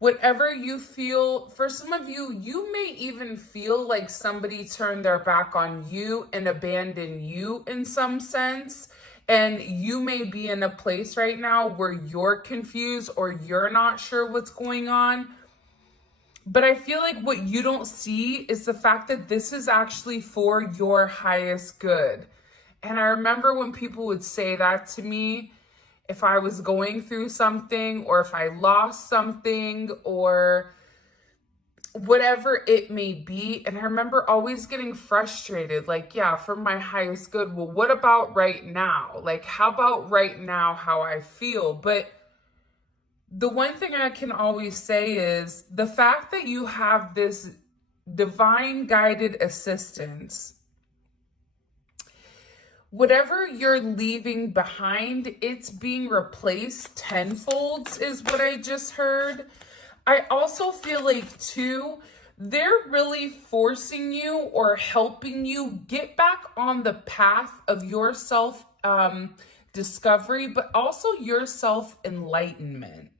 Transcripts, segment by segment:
whatever you feel, for some of you, you may even feel like somebody turned their back on you and abandoned you in some sense. And you may be in a place right now where you're confused or you're not sure what's going on. But I feel like what you don't see is the fact that this is actually for your highest good. And I remember when people would say that to me, if I was going through something or if I lost something or whatever it may be. And I remember always getting frustrated, like, yeah, for my highest good. Well, what about right now? Like, how about right now, how I feel? But the one thing I can always say is the fact that you have this divine guided assistance, whatever you're leaving behind, it's being replaced tenfold is what I just heard. I also feel like too, they're really forcing you or helping you get back on the path of your self discovery, but also your self enlightenment.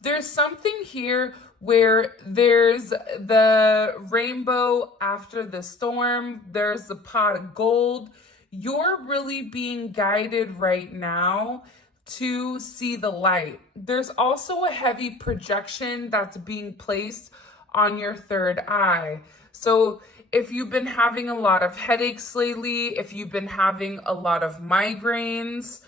There's something here where there's the rainbow after the storm, there's the pot of gold. You're really being guided right now to see the light. There's also a heavy projection that's being placed on your third eye. So if you've been having a lot of headaches lately, if you've been having a lot of migraines,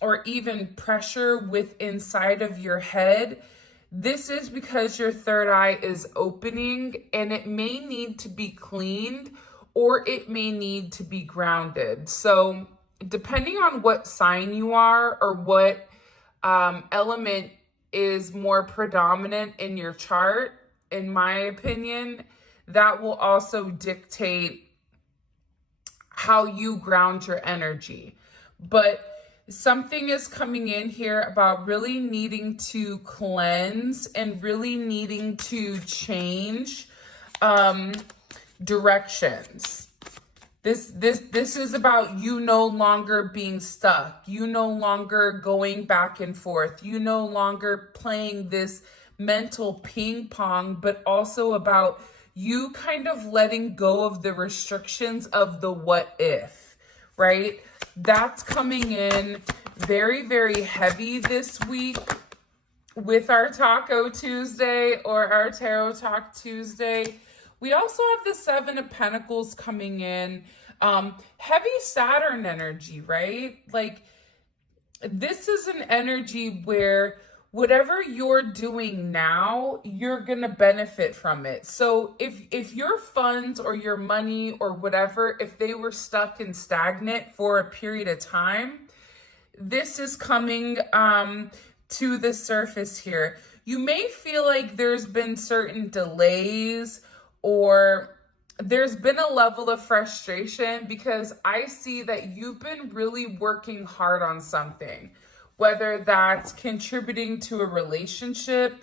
or even pressure with inside of your head, this is because your third eye is opening and it may need to be cleaned or it may need to be grounded. So depending on what sign you are or what element is more predominant in your chart, in my opinion, that will also dictate how you ground your energy. But something is coming in here about really needing to cleanse and really needing to change directions. This is about you no longer being stuck. You no longer going back and forth. You no longer playing this mental ping pong, but also about you kind of letting go of the restrictions of the what if, right? That's coming in very, very heavy this week with our Taco Tuesday or our Tarot Talk Tuesday. We also have the Seven of Pentacles coming in. Heavy Saturn energy, right? Like, this is an energy where whatever you're doing now, you're gonna benefit from it. So if your funds or your money or whatever, if they were stuck and stagnant for a period of time, this is coming to the surface here. You may feel like there's been certain delays or there's been a level of frustration because I see that you've been really working hard on something, whether that's contributing to a relationship,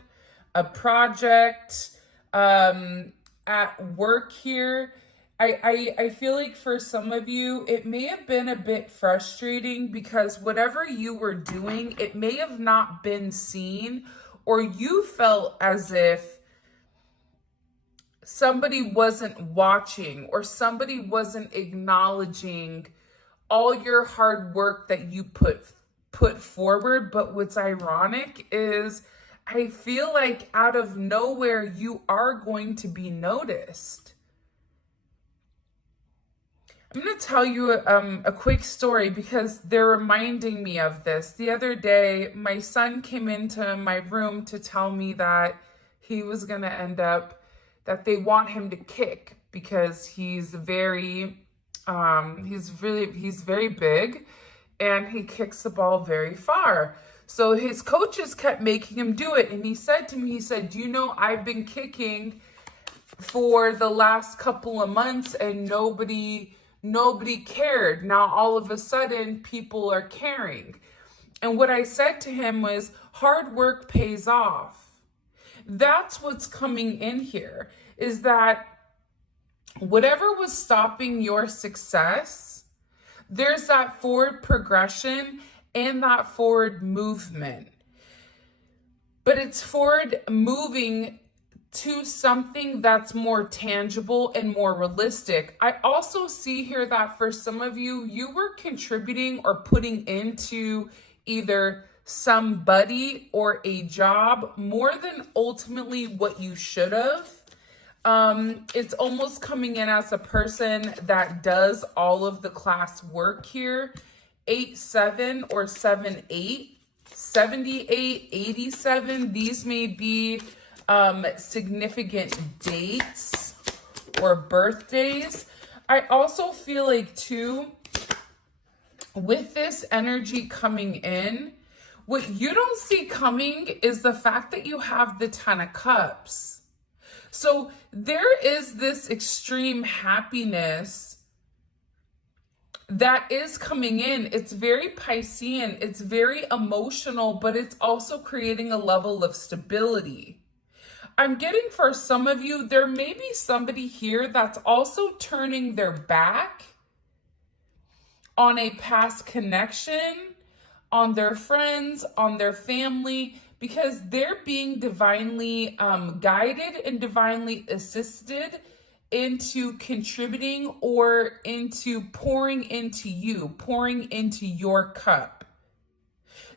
a project, at work here. I feel like for some of you, it may have been a bit frustrating because whatever you were doing, it may have not been seen, or you felt as if somebody wasn't watching or somebody wasn't acknowledging all your hard work that you put forward. But what's ironic is I feel like out of nowhere, you are going to be noticed. I'm going to tell you a quick story because they're reminding me of this. The other day, my son came into my room to tell me that he was going to end up, that they want him to kick because he's very big and he kicks the ball very far. So his coaches kept making him do it. And he said to me, he said, do you know, I've been kicking for the last couple of months and nobody cared. Now, all of a sudden, people are caring. And what I said to him was, hard work pays off. That's what's coming in here, is that whatever was stopping your success, there's that forward progression and that forward movement. but it's forward moving to something that's more tangible and more realistic. I also see here that for some of you, you were contributing or putting into either somebody or a job more than ultimately what you should have. It's almost coming in as a person that does all of the class work here. 8-7 or 7-8, 78, 87. These may be significant dates or birthdays. I also feel like too, with this energy coming in, what you don't see coming is the fact that you have the 10 of Cups. So there is this extreme happiness that is coming in. It's very Piscean, it's very emotional, but it's also creating a level of stability. I'm getting for some of you, there may be somebody here that's also turning their back on a past connection, on their friends, on their family, because they're being divinely guided and divinely assisted into contributing or into pouring into you, pouring into your cup.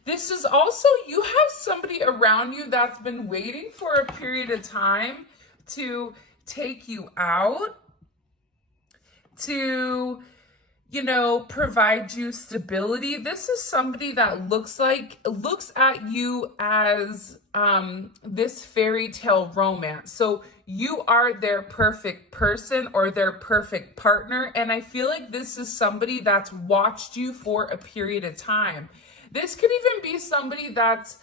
This is also, you have somebody around you that's been waiting for a period of time to take you out, to, you know, provide you stability. This is somebody that looks at you as this fairy tale romance. So you are their perfect person or their perfect partner. And I feel like this is somebody that's watched you for a period of time. This could even be somebody that's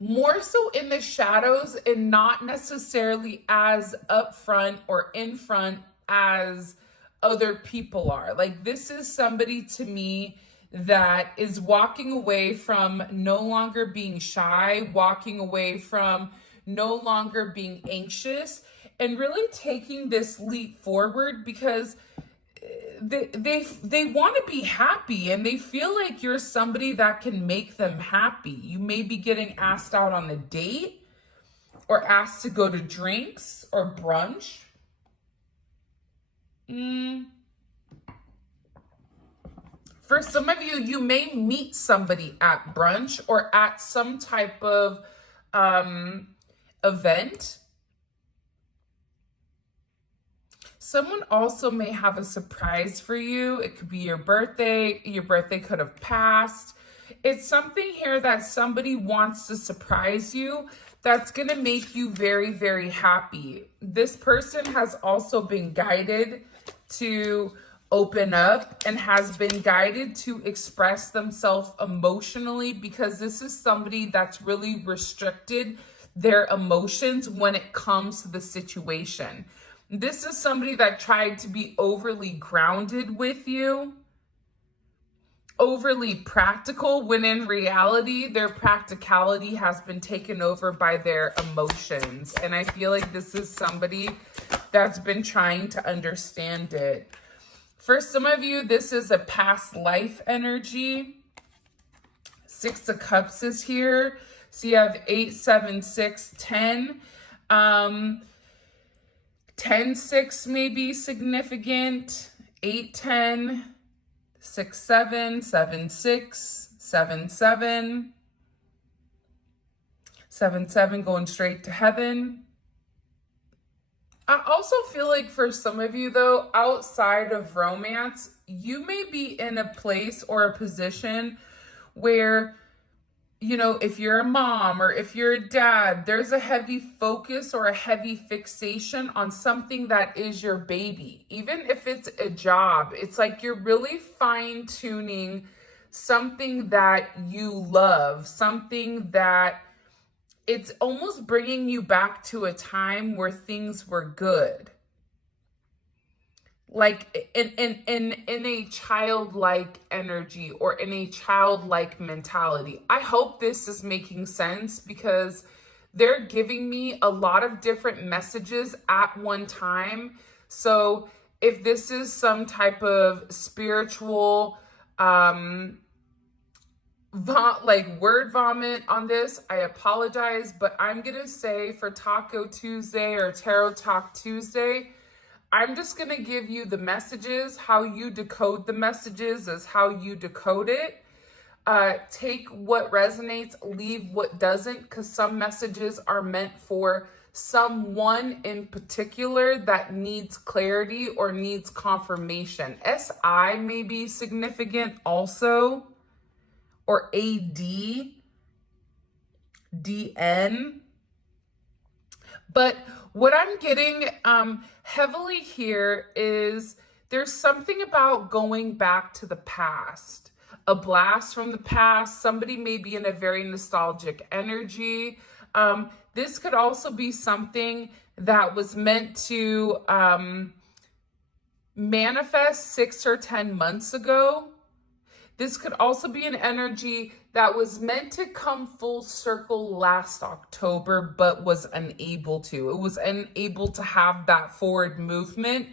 more so in the shadows and not necessarily as upfront or in front as other people are. Like, this is somebody to me that is walking away from no longer being shy, walking away from no longer being anxious, and really taking this leap forward because they want to be happy and they feel like you're somebody that can make them happy. You may be getting asked out on a date or asked to go to drinks or brunch. For some of you, you may meet somebody at brunch or at some type of event. Someone also may have a surprise for you. It could be your birthday. Your birthday could have passed. It's something here that somebody wants to surprise you that's going to make you very, very happy. This person has also been guided to open up and has been guided to express themselves emotionally, because this is somebody that's really restricted their emotions when it comes to the situation. This is somebody that tried to be overly grounded with you, overly practical, when in reality, their practicality has been taken over by their emotions. And I feel like this is somebody that's been trying to understand it. For some of you, this is a past life energy. 6 of Cups is here. So you have 8, 7, 6, 10. 10, 6 may be significant. 8, 10, 6, 7, 7, 6, 7, 7. 7, 7 going straight to heaven. I also feel like for some of you though, outside of romance, you may be in a place or a position where, you know, if you're a mom or if you're a dad, there's a heavy focus or a heavy fixation on something that is your baby. Even if it's a job, it's like you're really fine-tuning something that you love, something that it's almost bringing you back to a time where things were good. Like in a childlike energy or in a childlike mentality. I hope this is making sense, because they're giving me a lot of different messages at one time. So if this is some type of spiritual like word vomit on this, I apologize, but I'm gonna say for Taco Tuesday or Tarot Talk Tuesday, I'm just gonna give you the messages. How you decode the messages is how you decode it. Take what resonates, leave what doesn't, because some messages are meant for someone in particular that needs clarity or needs confirmation. SI may be significant also, or AD, DN. But what I'm getting heavily here is there's something about going back to the past, a blast from the past. Somebody may be in a very nostalgic energy. This could also be something that was meant to manifest 6 or 10 months ago. This could also be an energy that was meant to come full circle last October, but was unable to. It was unable to have that forward movement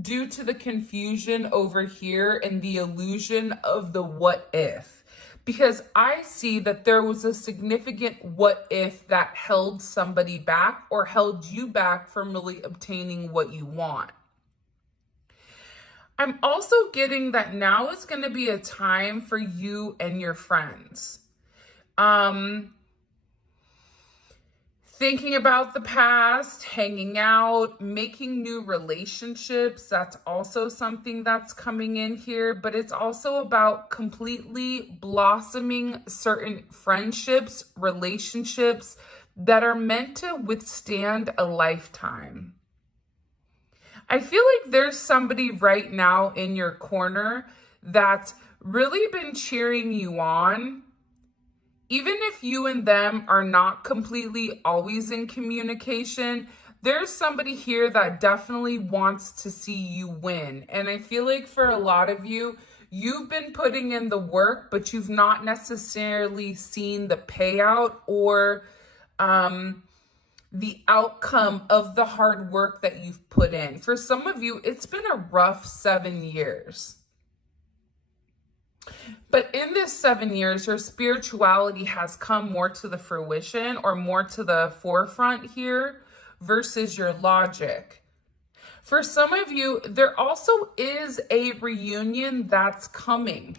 due to the confusion over here and the illusion of the what if. Because I see that there was a significant what if that held somebody back or held you back from really obtaining what you want. I'm also getting that now is going to be a time for you and your friends. Thinking about the past, hanging out, making new relationships. That's also something that's coming in here, but it's also about completely blossoming certain friendships, relationships that are meant to withstand a lifetime. I feel like there's somebody right now in your corner that's really been cheering you on. Even if you and them are not completely always in communication, there's somebody here that definitely wants to see you win. And I feel like for a lot of you, you've been putting in the work, but you've not necessarily seen the payout or the outcome of the hard work that you've put in. For some of you, it's been a rough 7 years. But in this 7 years, your spirituality has come more to the fruition or more to the forefront here versus your logic. For some of you, there also is a reunion that's coming.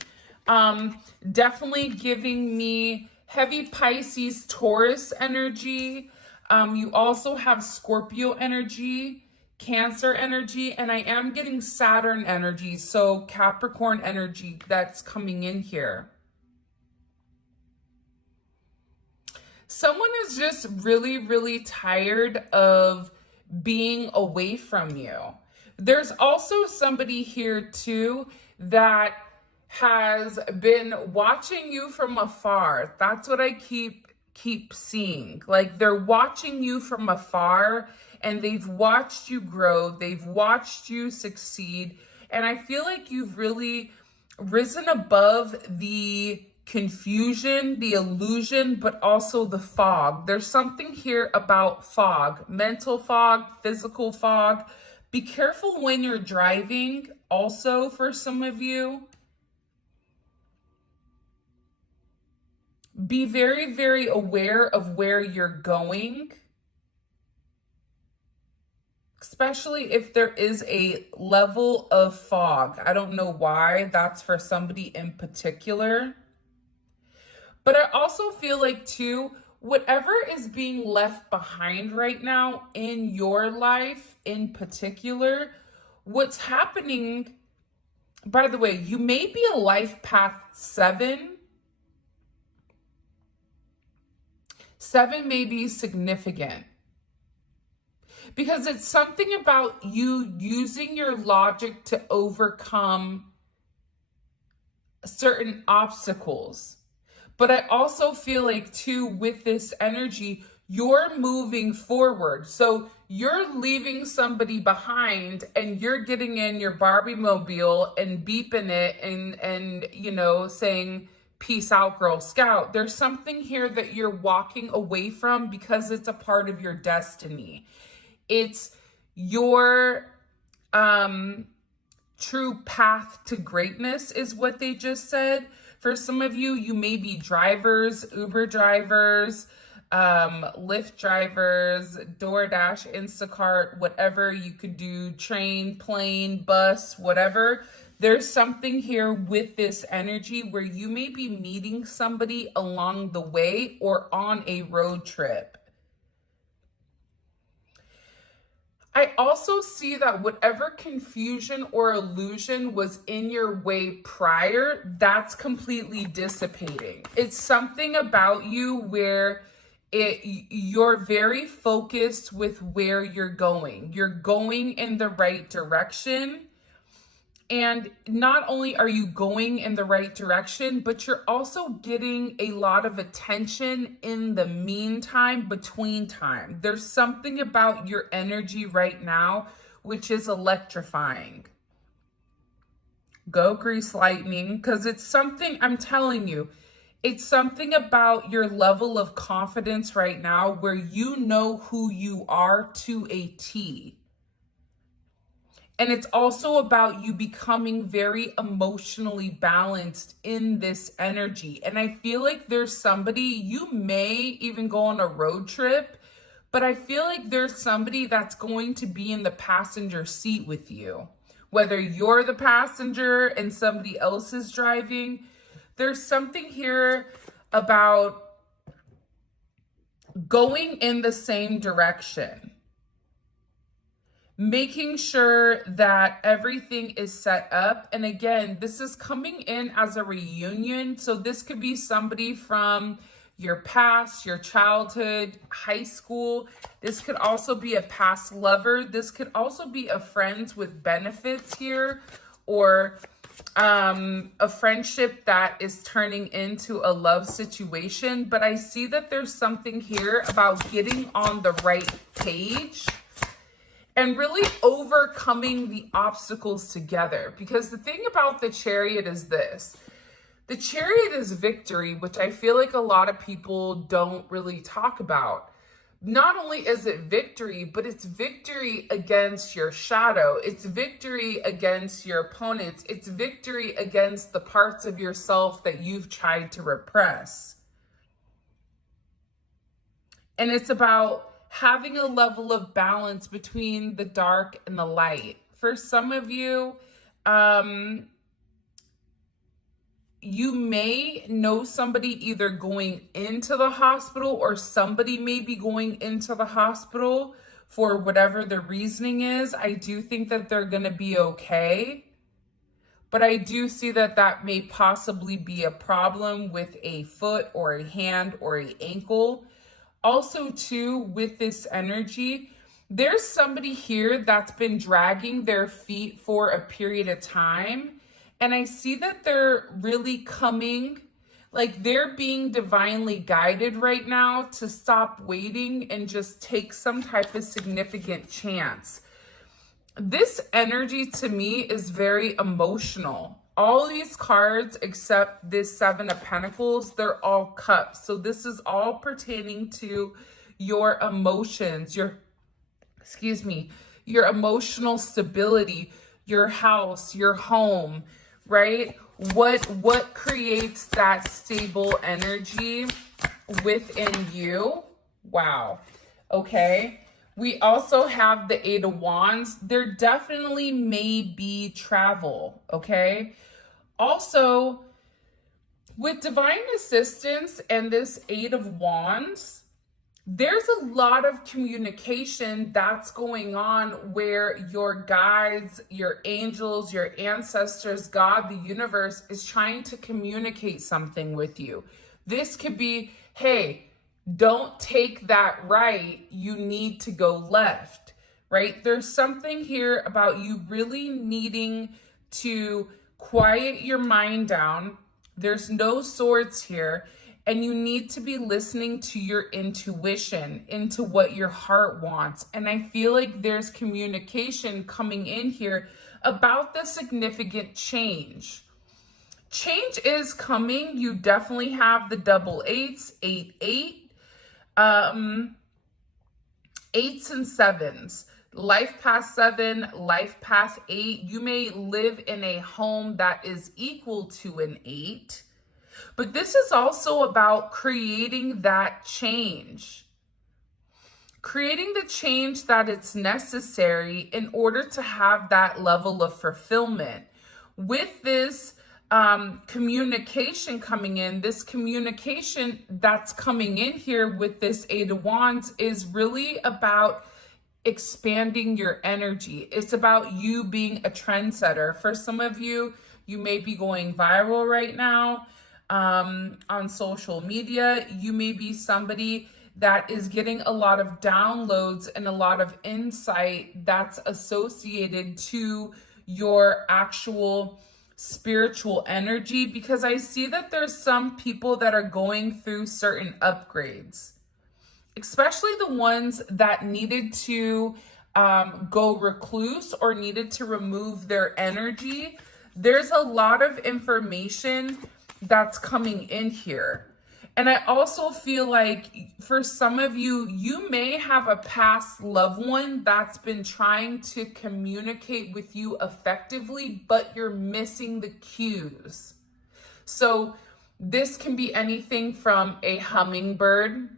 Definitely giving me heavy Pisces, Taurus energy. You also have Scorpio energy, Cancer energy, and I am getting Saturn energy, so Capricorn energy that's coming in here. Someone is just really, really tired of being away from you. There's also somebody here too that has been watching you from afar. That's what I keep seeing. Like they're watching you from afar and they've watched you grow. They've watched you succeed. And I feel like you've really risen above the confusion, the illusion, but also the fog. There's something here about fog, mental fog, physical fog. Be careful when you're driving also for some of you. Be very, very aware of where you're going, especially if there is a level of fog. I don't know why that's for somebody in particular. But I also feel like too, whatever is being left behind right now in your life in particular, what's happening, by the way, you may be a life path 7. 7 may be significant because it's something about you using your logic to overcome certain obstacles. But I also feel like too, with this energy, you're moving forward. So you're leaving somebody behind and you're getting in your Barbie mobile and beeping it and you know, saying, peace out, Girl Scout. There's something here that you're walking away from because it's a part of your destiny. It's your true path to greatness is what they just said. For some of you, you may be drivers, Uber drivers, Lyft drivers, DoorDash, Instacart, whatever you could do, train, plane, bus, whatever. There's something here with this energy where you may be meeting somebody along the way or on a road trip. I also see that whatever confusion or illusion was in your way prior, that's completely dissipating. It's something about you where you're very focused with where you're going. You're going in the right direction. And not only are you going in the right direction, but you're also getting a lot of attention in the meantime, between time. There's something about your energy right now, which is electrifying. Go Grease Lightning, because it's something, I'm telling you, it's something about your level of confidence right now where you know who you are to a T. And it's also about you becoming very emotionally balanced in this energy. And I feel like there's somebody, you may even go on a road trip, but I feel like there's somebody that's going to be in the passenger seat with you. Whether you're the passenger and somebody else is driving, there's something here about going in the same direction. Making sure that everything is set up. And again, this is coming in as a reunion. So this could be somebody from your past, your childhood, high school. This could also be a past lover. This could also be a friends with benefits here, or a friendship that is turning into a love situation. But I see that there's something here about getting on the right page and really overcoming the obstacles together. Because the thing about the Chariot is this. The Chariot is victory, which I feel like a lot of people don't really talk about. Not only is it victory, but it's victory against your shadow. It's victory against your opponents. It's victory against the parts of yourself that you've tried to repress. And it's about having a level of balance between the dark and the light. For some of you, you may know somebody either going into the hospital, or somebody may be going into the hospital for whatever the reasoning is. I do think that they're going to be okay. But I do see that that may possibly be a problem with a foot or a hand or an ankle. Also, too, with this energy, there's somebody here that's been dragging their feet for a period of time. And I see that they're really coming, like they're being divinely guided right now to stop waiting and just take some type of significant chance. This energy to me is very emotional. All these cards except this Seven of Pentacles, they're all cups. So this is all pertaining to your emotions, your emotional stability, your house, your home, right? What creates that stable energy within you? Wow. Okay. We also have the Eight of Wands. There definitely may be travel, okay? Also, with divine assistance and this Eight of Wands, there's a lot of communication that's going on where your guides, your angels, your ancestors, God, the universe is trying to communicate something with you. This could be, hey, don't take that right, you need to go left, right? There's something here about you really needing to quiet your mind down. There's no swords here. And you need to be listening to your intuition, into what your heart wants. And I feel like there's communication coming in here about the significant change. Change is coming. You definitely have the double eights, 8-8. Eights and sevens, life path 7, life path 8. You may live in a home that is equal to an 8. But this is also about creating that change. Creating the change that it's necessary in order to have that level of fulfillment. With this communication coming in, this communication that's coming in here with this Eight of Wands is really about expanding your energy. It's about you being a trendsetter. For some of you, you may be going viral right now on social media. You may be somebody that is getting a lot of downloads and a lot of insight that's associated to your actual spiritual energy, because I see that there's some people that are going through certain upgrades, especially the ones that needed to go recluse or needed to remove their energy. There's a lot of information that's coming in here. And I also feel like for some of you, you may have a past loved one that's been trying to communicate with you effectively, but you're missing the cues. So this can be anything from a hummingbird,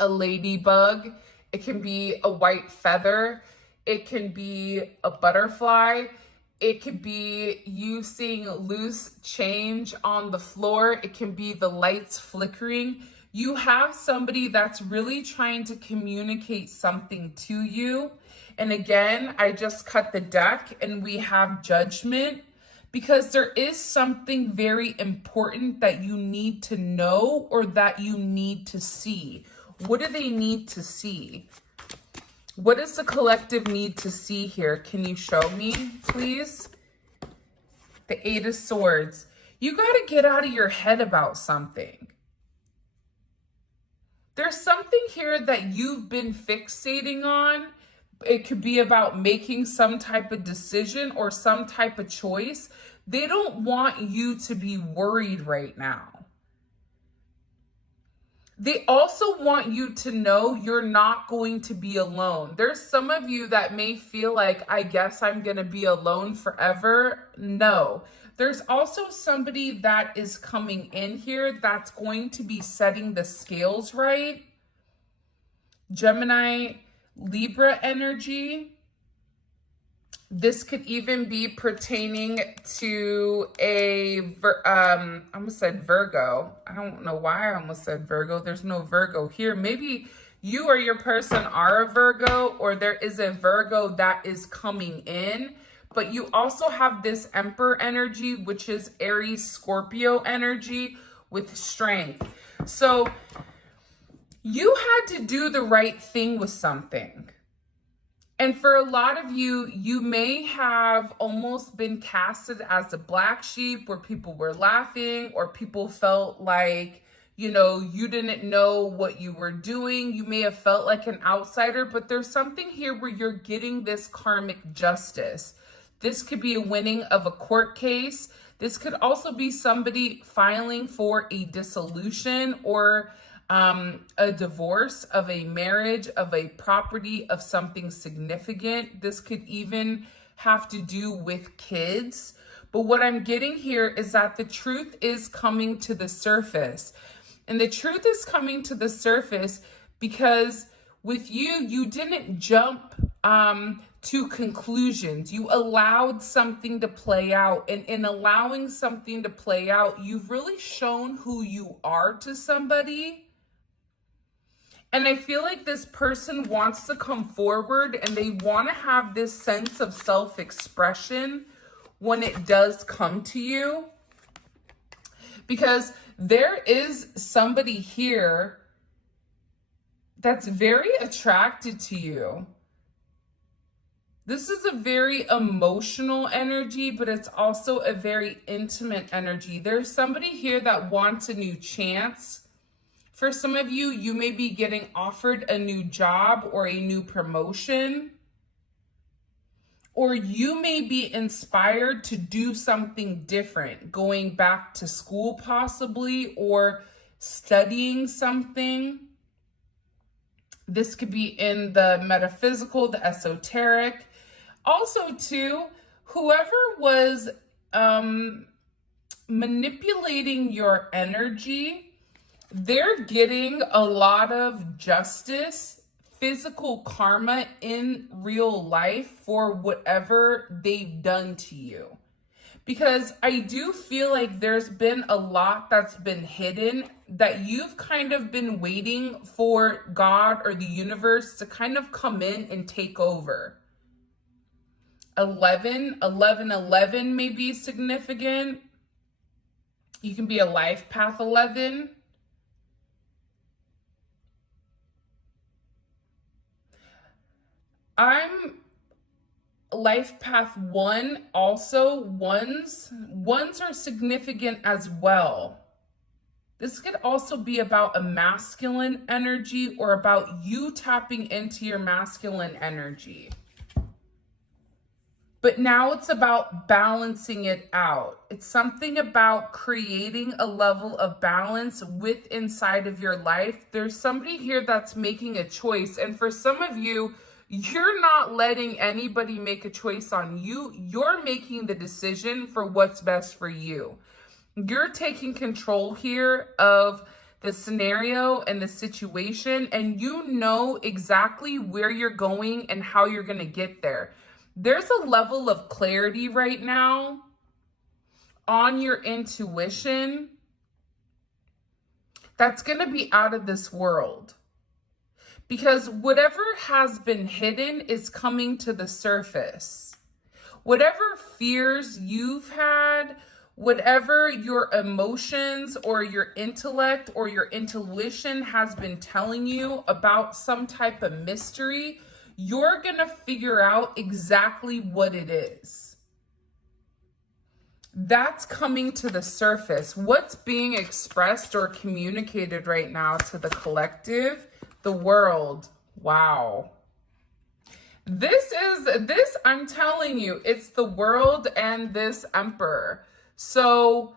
a ladybug, it can be a white feather, it can be a butterfly, it could be you seeing loose change on the floor, it can be the lights flickering. You have somebody that's really trying to communicate something to you. And again, I just cut the deck and we have Judgment, because there is something very important that you need to know or that you need to see. What do they need to see? What does the collective need to see here? Can you show me, please? The Eight of Swords. You got to get out of your head about something. There's something here that you've been fixating on. It could be about making some type of decision or some type of choice. They don't want you to be worried right now. They also want you to know you're not going to be alone. There's some of you that may feel like, I guess I'm going to be alone forever. No. There's also somebody that is coming in here that's going to be setting the scales right. Gemini, Libra energy. This could even be pertaining to I almost said Virgo. I don't know why I almost said Virgo. There's no Virgo here. Maybe you or your person are a Virgo, or there is a Virgo that is coming in. But you also have this Emperor energy, which is Aries, Scorpio energy with strength. So you had to do the right thing with something. And for a lot of you, you may have almost been casted as a black sheep where people were laughing, or people felt like, you know, you didn't know what you were doing. You may have felt like an outsider, but there's something here where you're getting this karmic justice. This could be a winning of a court case. This could also be somebody filing for a dissolution or a divorce of a marriage, of a property, of something significant. This could even have to do with kids. But what I'm getting here is that the truth is coming to the surface. And the truth is coming to the surface because with you, you didn't jump to conclusions. You allowed something to play out. And in allowing something to play out, you've really shown who you are to somebody. And I feel like this person wants to come forward and they want to have this sense of self-expression when it does come to you. Because there is somebody here that's very attracted to you. This is a very emotional energy, but it's also a very intimate energy. There's somebody here that wants a new chance. For some of you, you may be getting offered a new job or a new promotion. Or you may be inspired to do something different, going back to school possibly, or studying something. This could be in the metaphysical, the esoteric. Also, too, whoever was manipulating your energy. They're getting a lot of justice, physical karma in real life for whatever they've done to you. Because I do feel like there's been a lot that's been hidden that you've kind of been waiting for God or the universe to kind of come in and take over. 11 may be significant. You can be a life path 11. I'm life path 1 also. Ones are significant as well. This could also be about a masculine energy or about you tapping into your masculine energy. But now it's about balancing it out. It's something about creating a level of balance with inside of your life. There's somebody here that's making a choice. And for some of you, you're not letting anybody make a choice on you. You're making the decision for what's best for you. You're taking control here of the scenario and the situation, and you know exactly where you're going and how you're going to get there. There's a level of clarity right now on your intuition that's going to be out of this world. Because whatever has been hidden is coming to the surface. Whatever fears you've had, whatever your emotions or your intellect or your intuition has been telling you about some type of mystery, you're going to figure out exactly what it is. That's coming to the surface. What's being expressed or communicated right now to the collective, the world. Wow. This, I'm telling you, it's the world and this emperor. So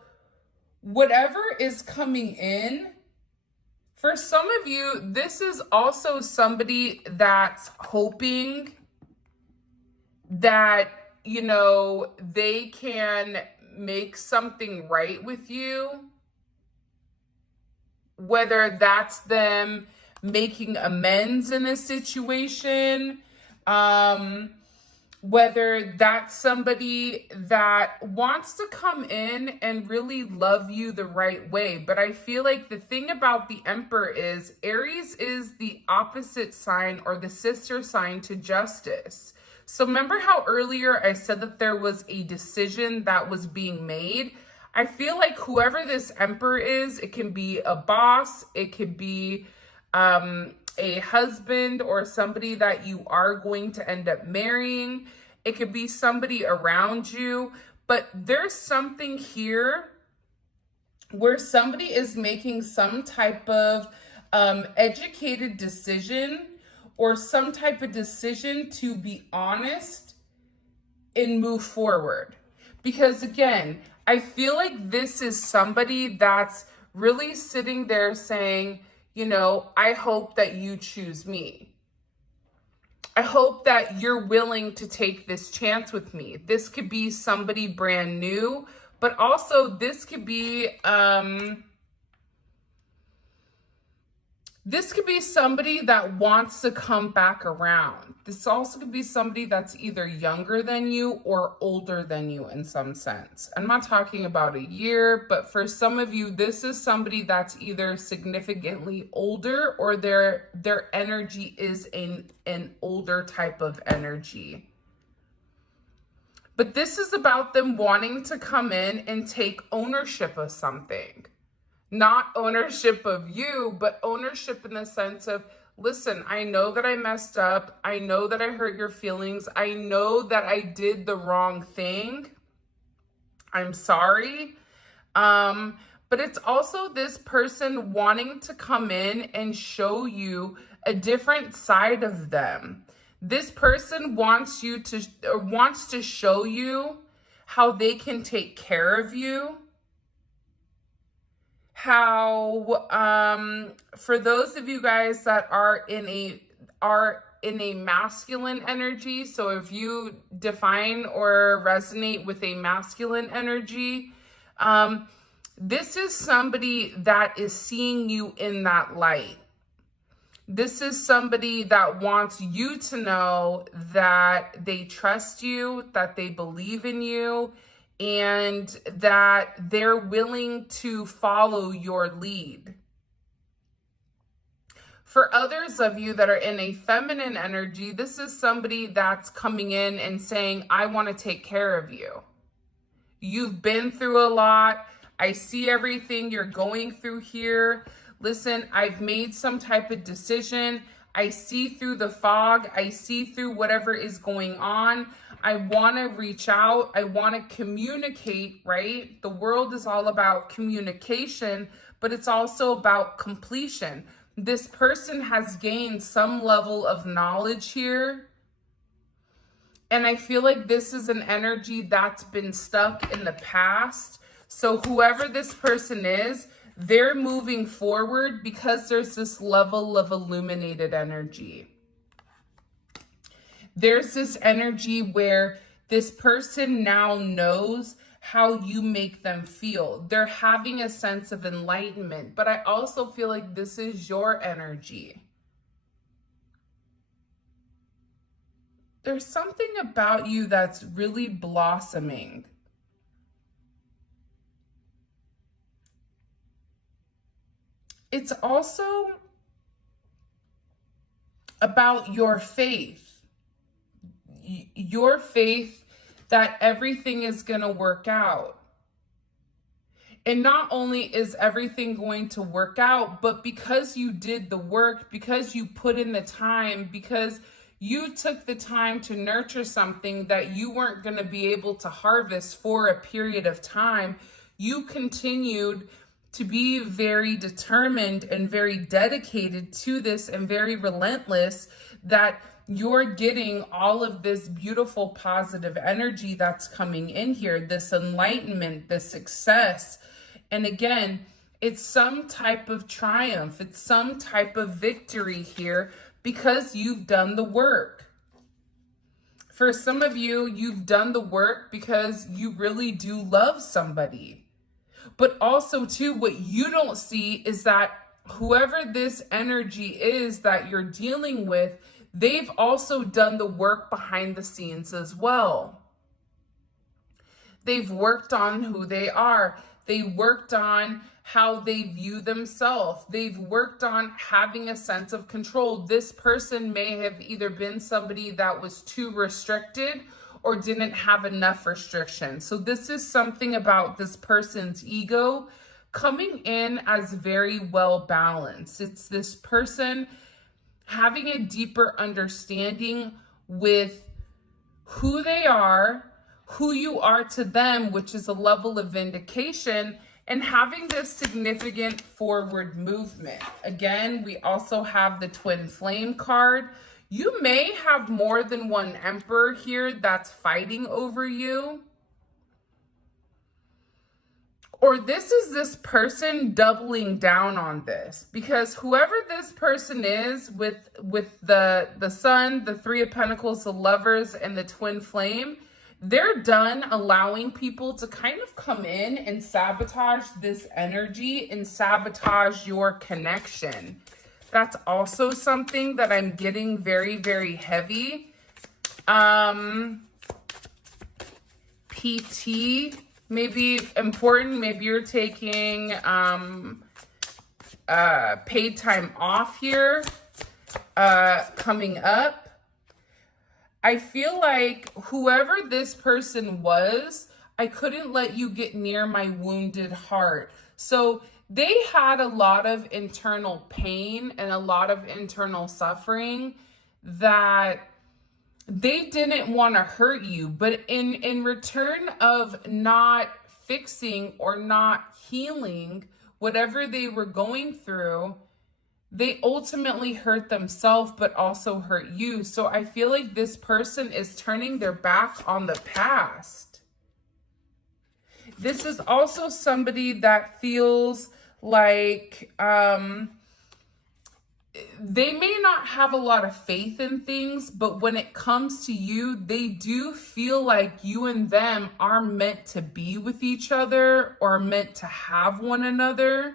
whatever is coming in, for some of you, this is also somebody that's hoping that, you know, they can make something right with you. Whether that's them making amends in a situation, whether that's somebody that wants to come in and really love you the right way. But I feel like the thing about the Emperor is Aries is the opposite sign or the sister sign to Justice. So remember how earlier I said that there was a decision that was being made? I feel like whoever this Emperor is, it can be a boss, it could be a husband or somebody that you are going to end up marrying. It could be somebody around you, but there's something here where somebody is making some type of educated decision or some type of decision to be honest and move forward. Because again, I feel like this is somebody that's really sitting there saying, you know, I hope that you choose me. I hope that you're willing to take this chance with me. This could be somebody brand new, but also this could be somebody that wants to come back around. This also could be somebody that's either younger than you or older than you in some sense. I'm not talking about a year, but for some of you, this is somebody that's either significantly older or their energy is an older type of energy. But this is about them wanting to come in and take ownership of something. Not ownership of you, but ownership in the sense of, listen, I know that I messed up. I know that I hurt your feelings. I know that I did the wrong thing. I'm sorry. But it's also this person wanting to come in and show you a different side of them. This person wants to show you how they can take care of you. How for those of you guys that are in a masculine energy, so if you define or resonate with a masculine energy, This is somebody that is seeing you in that light. This is somebody that wants you to know that they trust you, that they believe in you, and that they're willing to follow your lead. For others of you that are in a feminine energy, this is somebody that's coming in and saying, I want to take care of you. You've been through a lot. I see everything you're going through here. Listen, I've made some type of decision. I see through the fog. I see through whatever is going on. I want to reach out. I want to communicate, right? The world is all about communication, but it's also about completion. This person has gained some level of knowledge here. And I feel like this is an energy that's been stuck in the past. So whoever this person is, they're moving forward because there's this level of illuminated energy. There's this energy where this person now knows how you make them feel. They're having a sense of enlightenment, but I also feel like this is your energy. There's something about you that's really blossoming. It's also about your faith. Your faith that everything is going to work out. And not only is everything going to work out, but because you did the work, because you put in the time, because you took the time to nurture something that you weren't going to be able to harvest for a period of time, you continued to be very determined and very dedicated to this and very relentless, that you're getting all of this beautiful positive energy that's coming in here, this enlightenment, this success. And again, it's some type of triumph. It's some type of victory here because you've done the work. For some of you, you've done the work because you really do love somebody. But also, too, what you don't see is that whoever this energy is that you're dealing with, they've also done the work behind the scenes as well. They've worked on who they are. They worked on how they view themselves. They've worked on having a sense of control. This person may have either been somebody that was too restricted or didn't have enough restriction. So this is something about this person's ego coming in as very well balanced. It's this person having a deeper understanding with who they are, who you are to them, which is a level of vindication, and having this significant forward movement. Again, we also have the twin flame card. You may have more than one emperor here that's fighting over you. Or this is this person doubling down on this, because whoever this person is with the Sun, the Three of Pentacles, the Lovers, and the Twin Flame, they're done allowing people to kind of come in and sabotage this energy and sabotage your connection. That's also something that I'm getting very, very heavy. PT may be important. Maybe you're taking paid time off here coming up. I feel like whoever this person was, I couldn't let you get near my wounded heart. So they had a lot of internal pain and a lot of internal suffering that they didn't want to hurt you. But in return of not fixing or not healing whatever they were going through, they ultimately hurt themselves, but also hurt you. So I feel like this person is turning their back on the past. This is also somebody that feels like they may not have a lot of faith in things, but when it comes to you, they do feel like you and them are meant to be with each other or meant to have one another.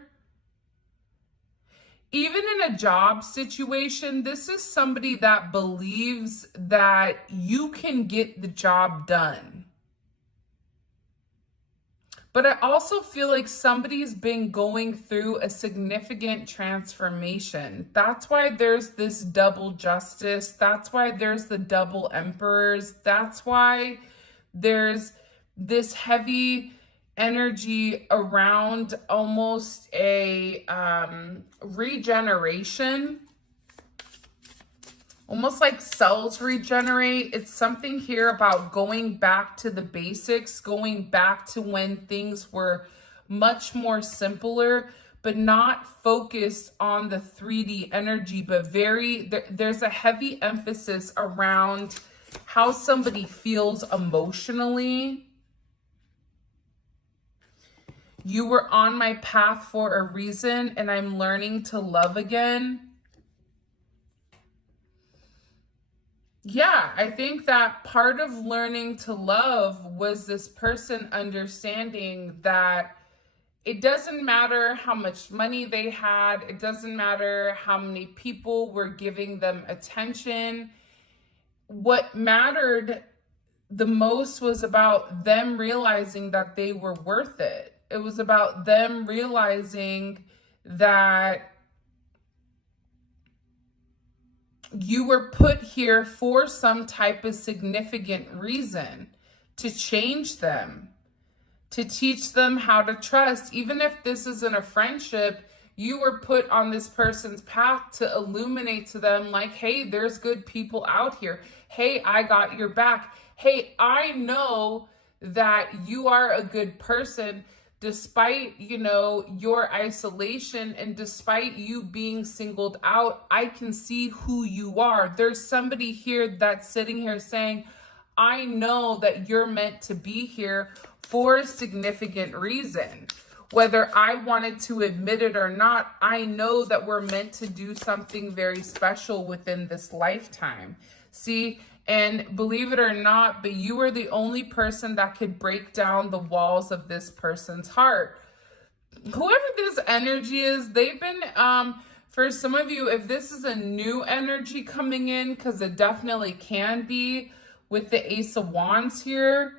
Even in a job situation, this is somebody that believes that you can get the job done. But I also feel like somebody's been going through a significant transformation. That's why there's this double justice. That's why there's the double emperors. That's why there's this heavy energy around almost a regeneration. Almost like cells regenerate. It's something here about going back to the basics, going back to when things were much more simpler, but not focused on the 3D energy, but there's a heavy emphasis around how somebody feels emotionally. You were on my path for a reason, and I'm learning to love again. Yeah, I think that part of learning to love was this person understanding that it doesn't matter how much money they had. It doesn't matter how many people were giving them attention. What mattered the most was about them realizing that they were worth it. It was about them realizing that you were put here for some type of significant reason, to change them, to teach them how to trust. Even if this isn't a friendship, you were put on this person's path to illuminate to them like, hey, there's good people out here. Hey, I got your back. Hey, I know that you are a good person. Despite, your isolation and despite you being singled out, I can see who you are. There's somebody here that's sitting here saying, I know that you're meant to be here for a significant reason. Whether I wanted to admit it or not, I know that we're meant to do something very special within this lifetime. See? And believe it or not, but you are the only person that could break down the walls of this person's heart. Whoever this energy is, they've been, for some of you, if this is a new energy coming in, because it definitely can be with the Ace of Wands here,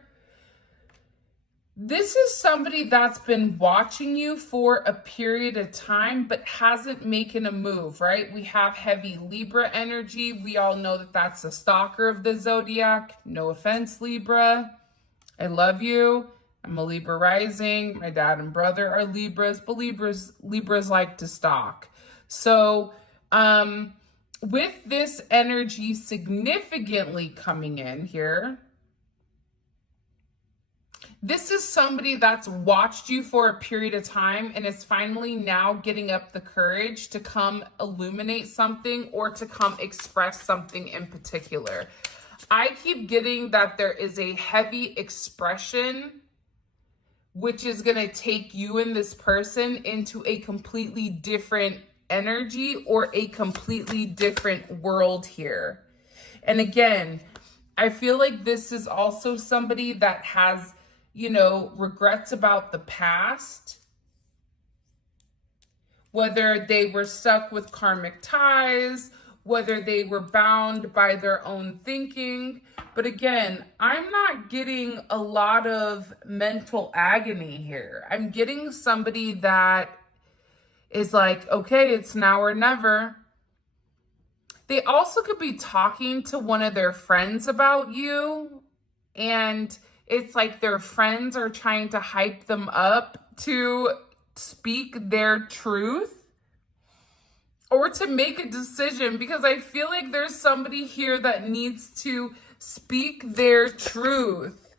this is somebody that's been watching you for a period of time, but hasn't making a move, right? We have heavy Libra energy. We all know that that's the stalker of the zodiac. No offense, Libra. I love you. I'm a Libra rising. My dad and brother are Libras, but Libras like to stalk. So, with this energy significantly coming in here, this is somebody that's watched you for a period of time and is finally now getting up the courage to come illuminate something or to come express something in particular. I keep getting that there is a heavy expression which is going to take you and this person into a completely different energy or a completely different world here. And again, I feel like this is also somebody that has regrets about the past, whether they were stuck with karmic ties, whether they were bound by their own thinking. But again, I'm not getting a lot of mental agony here. I'm getting somebody that is like, okay, it's now or never. They also could be talking to one of their friends about you, and it's like their friends are trying to hype them up to speak their truth or to make a decision, because I feel like there's somebody here that needs to speak their truth.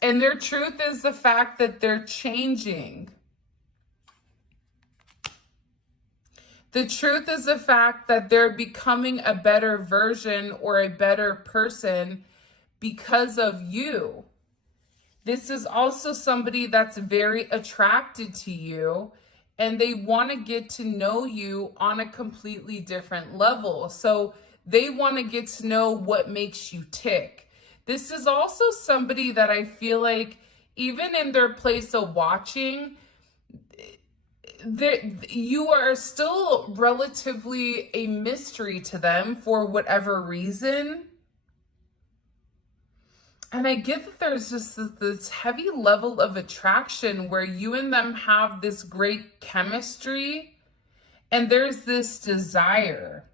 And their truth is the fact that they're changing. The truth is the fact that they're becoming a better version or a better person because of you. This is also somebody that's very attracted to you and they want to get to know you on a completely different level. So they want to get to know what makes you tick. This is also somebody that I feel like even in their place of watching, you are still relatively a mystery to them for whatever reason. And I get that there's just this heavy level of attraction where you and them have this great chemistry, and there's this desire.